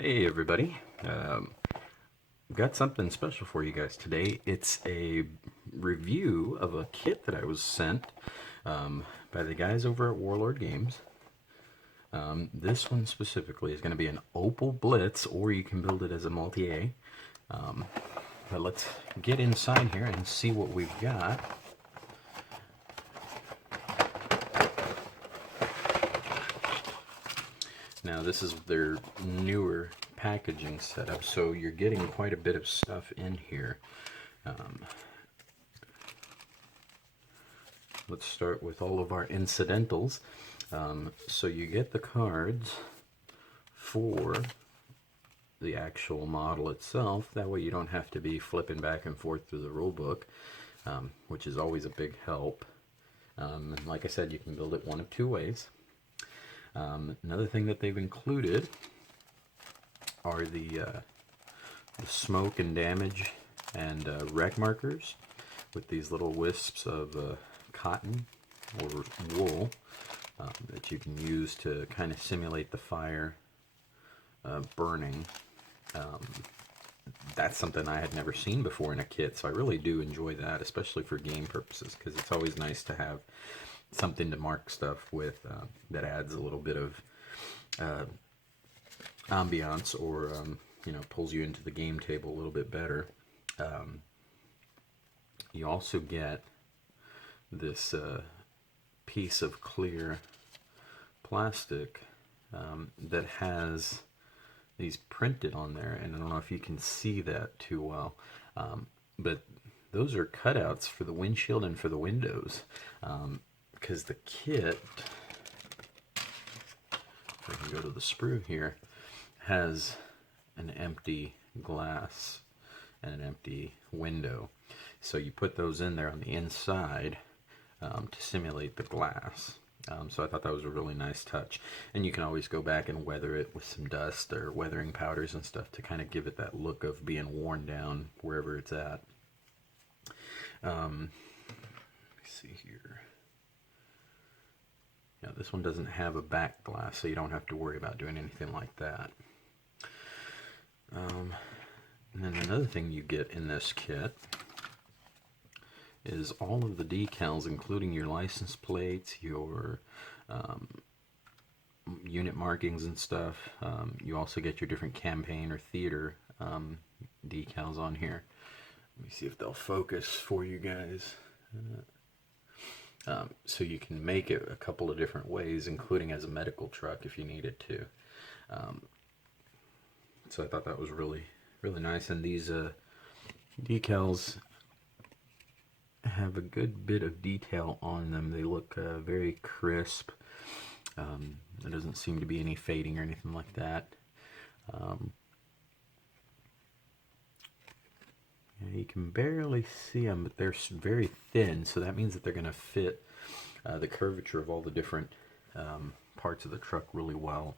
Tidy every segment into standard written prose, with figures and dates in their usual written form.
Hey everybody, got something special for you guys today. It's a review of a kit that I was sent by the guys over at Warlord Games. This one specifically is going to be an Opel Blitz, or you can build it as a multi-A. But let's get inside here and see what we've got. Now this is their newer packaging setup, so you're getting quite a bit of stuff in here. Let's start with all of our incidentals. So you get the cards for the actual model itself. That way you don't have to be flipping back and forth through the rule book, which is always a big help. And like I said, you can build it one of two ways. Another thing that they've included are the smoke and damage and wreck markers with these little wisps of cotton or wool that you can use to kind of simulate the fire burning. That's something I had never seen before in a kit, so I really do enjoy that, especially for game purposes, because it's always nice to have something to mark stuff with that adds a little bit of ambiance, or pulls you into the game table a little bit better. You also get this piece of clear plastic that has these printed on there, and I don't know if you can see that too well, but those are cutouts for the windshield and for the windows, because the kit, if I can go to the sprue here, has an empty glass and an empty window. So you put those in there on the inside to simulate the glass. So I thought that was a really nice touch. And you can always go back and weather it with some dust or weathering powders and stuff to kind of give it that look of being worn down wherever it's at. Let me see here. Yeah, this one doesn't have a back glass, so you don't have to worry about doing anything like that. And then another thing you get in this kit is all of the decals, including your license plates, your unit markings and stuff. You also get your different campaign or theater decals on here. Let me see if they'll focus for you guys. So you can make it a couple of different ways, including as a medical truck if you needed to. So I thought that was really, really nice. And these decals have a good bit of detail on them. They look very crisp. There doesn't seem to be any fading or anything like that. You can barely see them, but they're very thin, so that means that they're going to fit the curvature of all the different parts of the truck really well.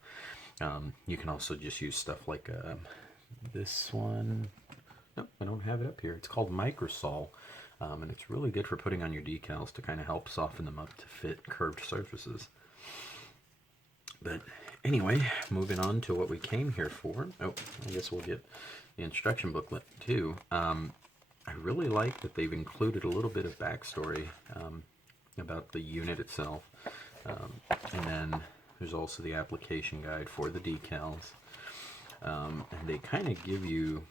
You can also just use stuff like this one. Nope, I don't have it up here. It's called Microsol, and it's really good for putting on your decals to kind of help soften them up to fit curved surfaces. But anyway, moving on to what we came here for. Oh, I guess we'll get the instruction booklet too. I really like that they've included a little bit of backstory about the unit itself, and then there's also the application guide for the decals, and they kind of give you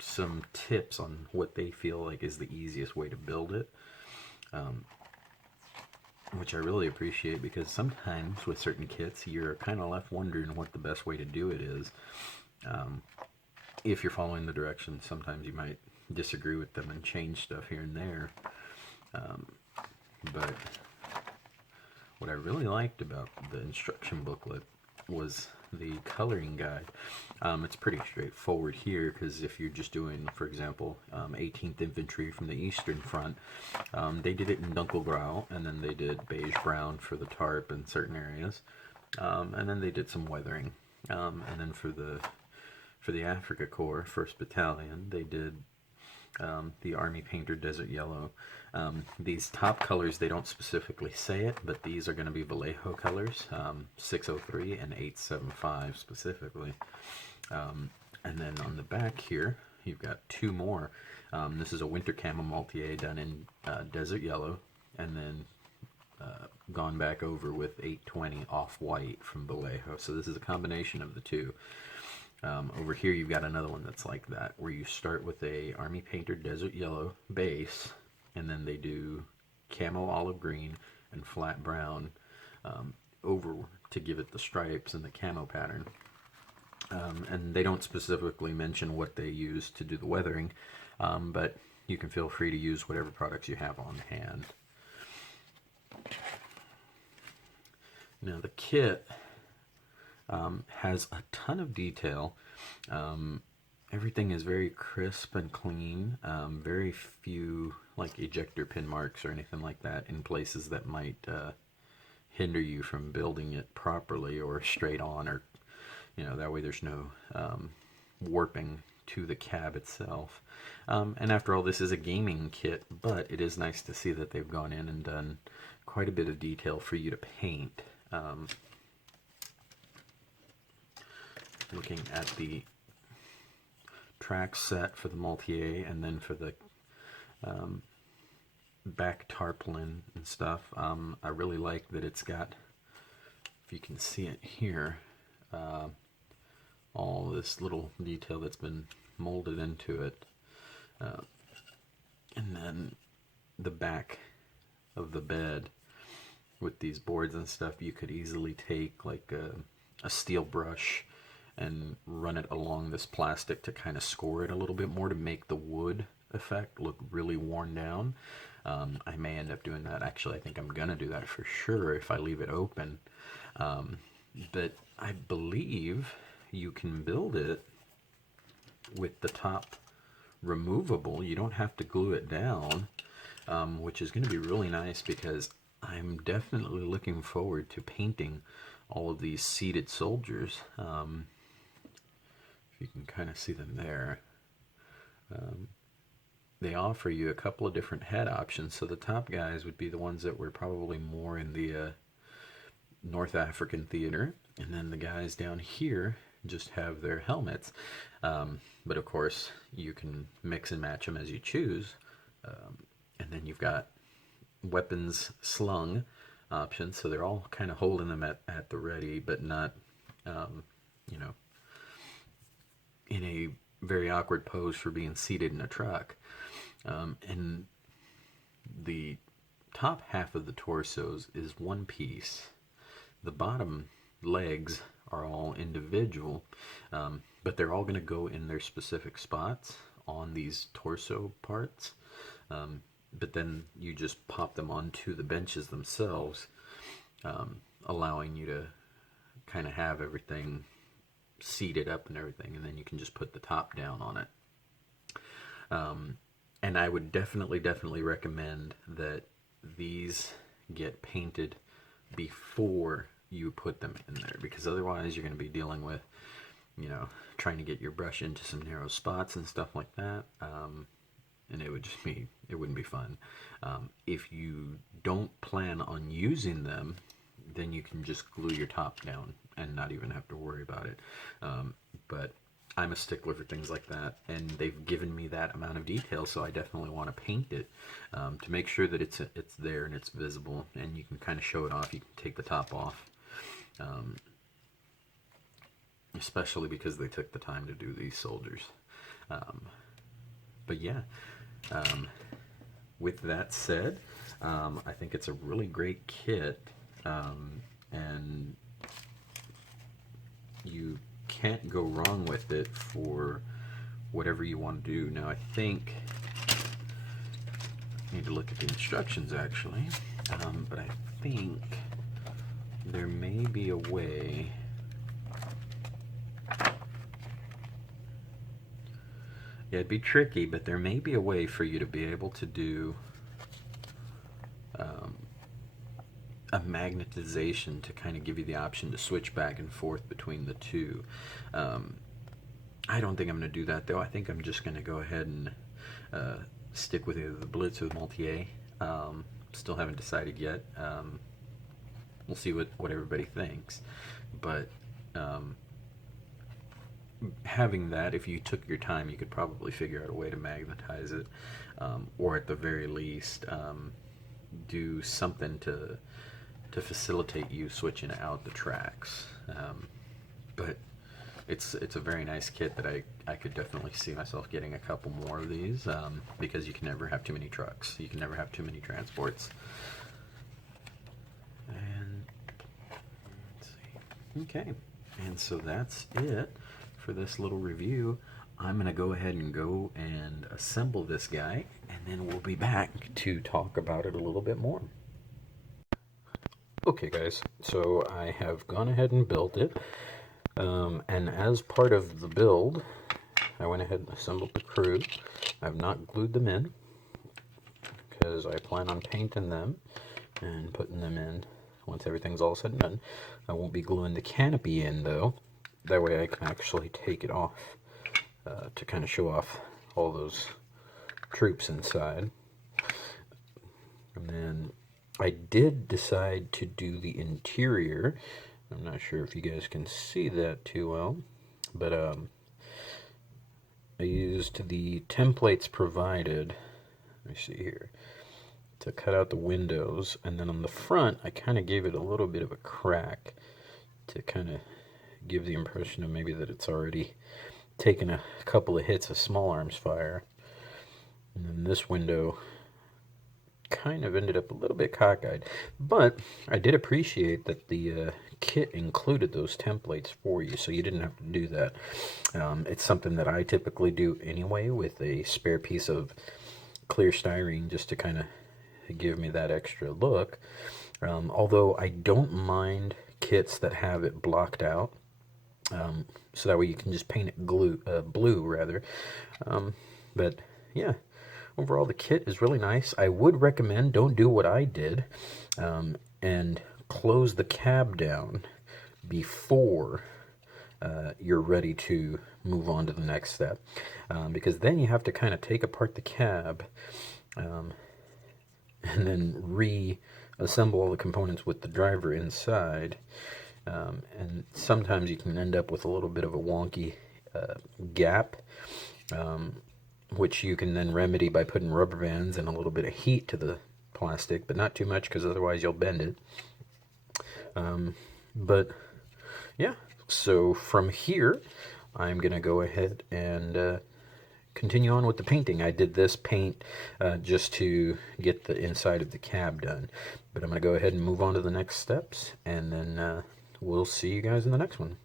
some tips on what they feel like is the easiest way to build it, which I really appreciate, because sometimes with certain kits you're kind of left wondering what the best way to do it is. If you're following the directions, sometimes you might disagree with them and change stuff here and there. But what I really liked about the instruction booklet was the coloring guide. It's pretty straightforward here, because if you're just doing, for example, 18th Infantry from the Eastern Front, they did it in Dunkelgrau, and then they did beige brown for the tarp in certain areas, and then they did some weathering, and then for the Africa Corps, 1st Battalion, they did the Army Painter Desert Yellow. These top colors, they don't specifically say it, but these are going to be Vallejo colors, 603 and 875 specifically. And then on the back here, you've got two more. This is a winter camo multi-A done in Desert Yellow, and then gone back over with 820 off-white from Vallejo. So this is a combination of the two. Over here you've got another one that's like that, where you start with a Army Painter Desert Yellow base, and then they do camo olive green and flat brown over to give it the stripes and the camo pattern. And they don't specifically mention what they use to do the weathering, but you can feel free to use whatever products you have on hand. Now the kit has a ton of detail. Everything is very crisp and clean. Very few like ejector pin marks or anything like that in places that might hinder you from building it properly or straight on, or that way there's no warping to the cab itself. And after all, this is a gaming kit, but it is nice to see that they've gone in and done quite a bit of detail for you to paint. Looking at the track set for the multi-A, and then for the back tarpaulin and stuff, I really like that it's got, if you can see it here, all this little detail that's been molded into it. And then the back of the bed with these boards and stuff, you could easily take like a steel brush and run it along this plastic to kind of score it a little bit more to make the wood effect look really worn down. I may end up doing that. Actually, I think I'm gonna do that for sure if I leave it open. But I believe you can build it with the top removable. You don't have to glue it down, which is going to be really nice, because I'm definitely looking forward to painting all of these seated soldiers. If you can kind of see them there. They offer you a couple of different head options. So the top guys would be the ones that were probably more in the North African theater, and then the guys down here just have their helmets. But of course, you can mix and match them as you choose. And then you've got weapons slung options, so they're all kind of holding them at the ready, but not, in a very awkward pose for being seated in a truck. And the top half of the torsos is one piece. The bottom legs are all individual, but they're all going to go in their specific spots on these torso parts. But then you just pop them onto the benches themselves, allowing you to kind of have everything seated up and everything, and then you can just put the top down on it. And I would definitely recommend that these get painted before you put them in there, because otherwise you're going to be dealing with, trying to get your brush into some narrow spots and stuff like that. And it wouldn't be fun. If you don't plan on using them, then you can just glue your top down and not even have to worry about it. But I'm a stickler for things like that, and they've given me that amount of detail, so I definitely want to paint it to make sure that it's there and it's visible, and you can kind of show it off. You can take the top off, especially because they took the time to do these soldiers. But yeah, with that said, I think it's a really great kit, and you can't go wrong with it for whatever you want to do. Now, I think I need to look at the instructions actually, but I think there may be a way. Yeah, it'd be tricky, but there may be a way for you to be able to do a magnetization to kind of give you the option to switch back and forth between the two. I don't think I'm going to do that, though. I think I'm just going to go ahead and stick with either the Blitz or the Multi-A. Still haven't decided yet. We'll see what everybody thinks. But having that, if you took your time, you could probably figure out a way to magnetize it, or at the very least do something to facilitate you switching out the tracks. But it's a very nice kit that I could definitely see myself getting a couple more of these, because you can never have too many trucks. You can never have too many transports. And let's see. Okay, and so that's it for this little review. I'm gonna go ahead and assemble this guy, and then we'll be back to talk about it a little bit more. Okay guys, so I have gone ahead and built it, and as part of the build I went ahead and assembled the crew. I've not glued them in because I plan on painting them and putting them in once everything's all said and done. I won't be gluing the canopy in though, that way I can actually take it off to kind of show off all those troops inside. And then I did decide to do the interior. I'm not sure if you guys can see that too well, but I used the templates provided, let me see here, to cut out the windows, and then on the front I kind of gave it a little bit of a crack to kind of give the impression of maybe that it's already taken a couple of hits of small arms fire. And then this window kind of ended up a little bit cockeyed, but I did appreciate that the kit included those templates for you, so you didn't have to do that. It's something that I typically do anyway with a spare piece of clear styrene, just to kind of give me that extra look. Although I don't mind kits that have it blocked out, so that way you can just paint it blue rather. But yeah, overall the kit is really nice. I would recommend, don't do what I did, and close the cab down before you're ready to move on to the next step, because then you have to kind of take apart the cab and then reassemble all the components with the driver inside. And sometimes you can end up with a little bit of a wonky gap, which you can then remedy by putting rubber bands and a little bit of heat to the plastic, but not too much because otherwise you'll bend it. But yeah, so from here I'm gonna go ahead and continue on with the painting. I did this paint just to get the inside of the cab done, but I'm gonna go ahead and move on to the next steps, and then we'll see you guys in the next one.